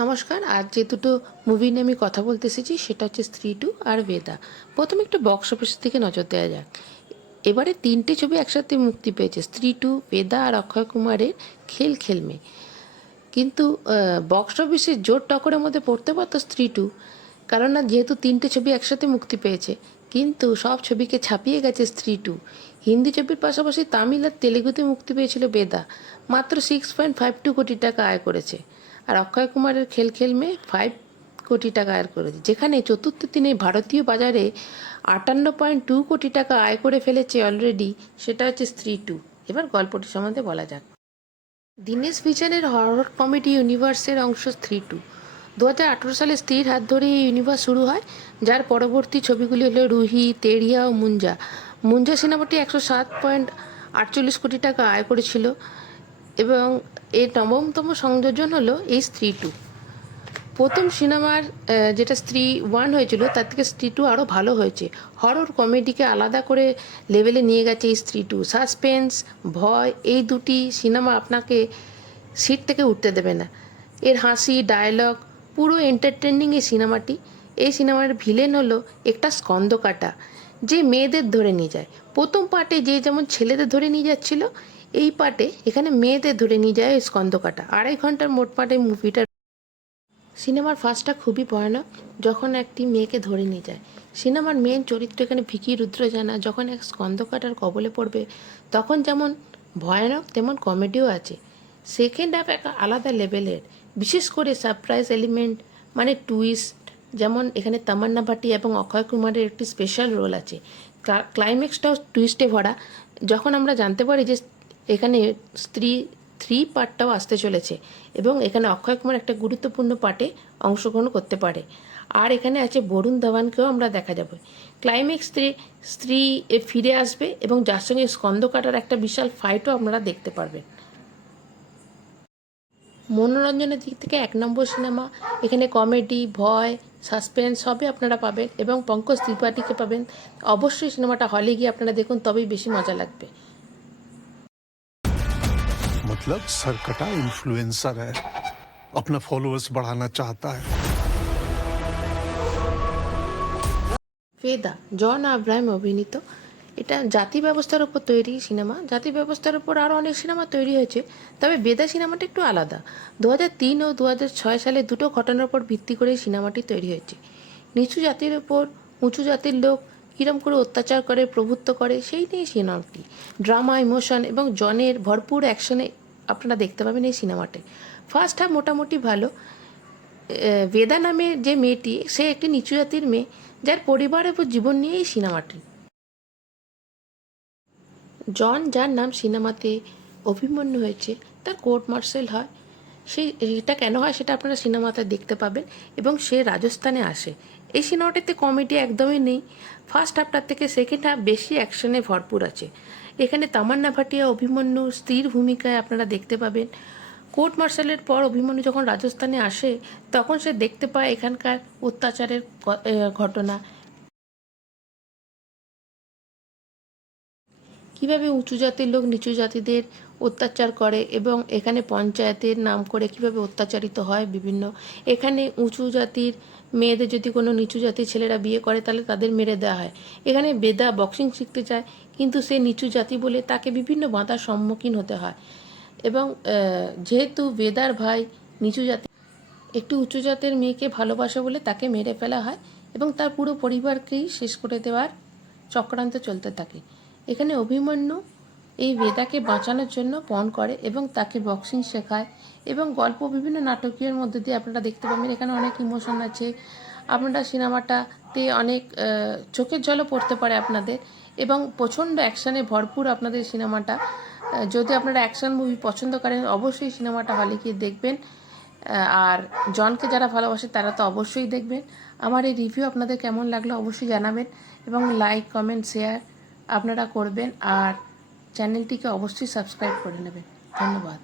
নমস্কার। আজ যে দুটো মুভি নিয়ে আমি কথা বলতে এসেছি সেটা হচ্ছে স্ত্রী টু আর বেদা। প্রথমে একটু বক্স অফিসের দিকে নজর দেওয়া যাক। এবারে তিনটে ছবি একসাথে মুক্তি পেয়েছে, স্ত্রী টু, বেদা আর অক্ষয় কুমারের খেল খেল মে। কিন্তু বক্স অফিসে জোর টক্করের মধ্যে পড়তে পারতো স্ত্রী টু, কারণ না যেহেতু তিনটে ছবি একসাথে মুক্তি পেয়েছে। কিন্তু সব ছবিকে ছাপিয়ে গেছে স্ত্রী টু। হিন্দি ছবির পাশাপাশি তামিল আর তেলেগুতে মুক্তি পেয়েছিল বেদা, মাত্র 6.52 কোটি টাকা আয় করেছে। আর অক্ষয় কুমারের খেল খেল মে 5 কোটি টাকা আয় করেছে, যেখানে চতুর্থ দিনে ভারতীয় বাজারে 58.2 কোটি টাকা আয় করে ফেলেছে অলরেডি। সেটা হচ্ছে স্ত্রী টু। এবার গল্পটি সম্বন্ধে বলা যাক। দীনেশ বিচানের হরর কমেডি ইউনিভার্সের অংশ স্ত্রী টু। 2018 সালে স্ত্রীর হাত ধরে এই ইউনিভার্স শুরু হয়, যার পরবর্তী ছবিগুলি হলো রুহি, তেরিয়া ও মুঞ্জা। মুঞ্জা সিনেমাটি 107.48 কোটি টাকা আয় করেছিল এবং এর নবমতম সংযোজন হলো এই স্ত্রী টু। প্রথম সিনেমার যেটা স্ত্রী ওয়ান হয়েছিল তার থেকে স্ত্রী টু আরও ভালো হয়েছে। হরর কমেডিকে আলাদা করে লেভেলে নিয়ে গেছে এই স্ত্রী টু। সাসপেন্স, ভয়, এই দুটি সিনেমা আপনাকে সিট থেকে উঠতে দেবে না। এর হাসি, ডায়লগ পুরো এন্টারটেনিং এই সিনেমাটি। এই সিনেমার ভিলেন হলো একটা স্কন্দকাটা, যে মেয়েদের ধরে নিয়ে যায়। প্রথম পার্টে যে যেমন ছেলেদের ধরে নিয়ে যাচ্ছিল, এই পার্টে এখানে মেয়েদের ধরে নিয়ে যায় ওই স্কন্দকাটা। 2.5 ঘন্টার মোট পার্টে মুভিটা। সিনেমার ফার্স্টটা খুবই ভয়ানক, যখন একটি মেয়েকে ধরে নিয়ে যায়। সিনেমার মেন চরিত্র এখানে ভিকি রুদ্রজানা যখন এক স্কন্দকাটার কবলে পড়বে, তখন যেমন ভয়ানক তেমন কমেডিও আছে। সেকেন্ড হাফ এক আলাদা লেভেলের, বিশেষ করে সারপ্রাইজ এলিমেন্ট মানে টুইস্ট, যেমন এখানে তামান্না ভাটি এবং অক্ষয় কুমারের একটি স্পেশাল রোল আছে। ক্লাইম্যাক্সটাও টুইস্টে ভরা, যখন আমরা জানতে পারি যে এখানে স্ত্রী 3 পার্টটাও আসতে চলেছে এবং এখানে অক্ষয় কুমার একটা গুরুত্বপূর্ণ পার্টে অংশগ্রহণ করতে পারে। আর এখানে আছে বরুণ ধাওয়ানকেও আমরা দেখা যাবে। ক্লাইম্যাক্সে স্ত্রী ফিরে আসবে এবং যার সঙ্গে স্কন্দকাটার একটা বিশাল ফাইটও আপনারা দেখতে পারবেন। মনোরঞ্জনের দিক থেকে 1 নম্বর সিনেমা। এখানে কমেডি, ভয়, সাসপেন্স সবই আপনারা পাবেন এবং পঙ্কজ ত্রিপাঠীকে পাবেন। অবশ্যই সিনেমাটা হলে গিয়ে আপনারা দেখুন, তবেই বেশি মজা লাগবে। मतलब सरकटा इन्फ्लुएंसर है, अपना फॉलोअर्स बढ़ाना चाहता है। ফেদা, জন আব্রাহাম অভিনীত। এটা জাতি ব্যবস্থার উপর তৈরি সিনেমা। জাতি ব্যবস্থার উপর আরও অনেক সিনেমা তৈরি হয়েছে, তবে বেদা সিনেমাটা একটু আলাদা। 2003 ও 2006 সালে দুটো ঘটনার উপর ভিত্তি করে সিনেমাটি তৈরি হয়েছে। নিচু জাতির উপর উঁচু জাতির লোক কীরম করে অত্যাচার করে, প্রভুত্ব করে, সেই নিয়ে সিনেমাটি। ড্রামা, ইমোশন এবং জনের ভরপুর অ্যাকশনে আপনারা দেখতে পাবেন এই সিনেমাটায়। ফার্স্ট হাফ মোটামুটি ভালো। বেদা নামের যে মেয়েটি, সে একটি নিচু জাতির মেয়ে, যার পরিবার এবং জীবন নিয়ে এই সিনেমাটি। জন, যার নাম সিনেমাতে অভিমন্যু হয়েছে, তার কোর্ট মার্শাল হয়। সেটা কেন হয় সেটা আপনারা সিনেমাতে দেখতে পাবেন এবং সে রাজস্থানে আসে। এই সিনেমাটিতে কমেডি একদমই নেই। ফার্স্ট হাফটার থেকে সেকেন্ড হাফ বেশি অ্যাকশনে ভরপুর আছে। এখানে তামান্না ভাটিয়া অভিমন্যু স্ত্রীর ভূমিকায় আপনারা দেখতে পাবেন। কোর্ট মার্শালের পর অভিমন্যু যখন রাজস্থানে আসে, তখন সে দেখতে পায় এখানকার অত্যাচারের ঘটনা, কীভাবে উঁচু জাতির লোক নিচু জাতিদের অত্যাচার করে এবং এখানে পঞ্চায়েতের নাম করে কীভাবে অত্যাচারিত হয় বিভিন্ন। এখানে উঁচু জাতির মেয়েদের যদি কোনো নিচু জাতির ছেলেরা বিয়ে করে, তাহলে তাদের মেরে দেওয়া হয়। এখানে বেদা বক্সিং শিখতে চায়, কিন্তু সে নিচু জাতি বলে তাকে বিভিন্ন বাধার সম্মুখীন হতে হয়। এবং যেহেতু বেদার ভাই নিচু জাতি, একটি উঁচু জাতের মেয়েকে ভালোবাসে বলে তাকে মেরে ফেলা হয় এবং তার পুরো পরিবারকেই শেষ করে দেওয়ার চক্রান্ত চলতে থাকে। এখানে অভিমন্যু এই বেদাকে বাঁচানোর জন্য পণ করে এবং তাকে বক্সিং শেখায় এবং গল্প বিভিন্ন নাটকীয়ের মধ্যে দিয়ে আপনারা দেখতে পাবেন। এখানে অনেক ইমোশন আছে। আপনারা সিনেমাটাতে অনেক চোখের জলও পড়তে পারে আপনাদের এবং প্রচণ্ড অ্যাকশানে ভরপুর আপনাদের সিনেমাটা। যদি আপনারা অ্যাকশন মুভি পছন্দ করেন, অবশ্যই সিনেমাটা হলে গিয়ে দেখবেন। আর জনকে যারা ভালোবাসে তারা তো অবশ্যই দেখবেন। আমার এই রিভিউ আপনাদের কেমন লাগলো অবশ্যই জানাবেন এবং লাইক, কমেন্ট, শেয়ার আপনারা করবেন আর চ্যানেলটিকে অবশ্যই সাবস্ক্রাইব করে নেবেন। ধন্যবাদ।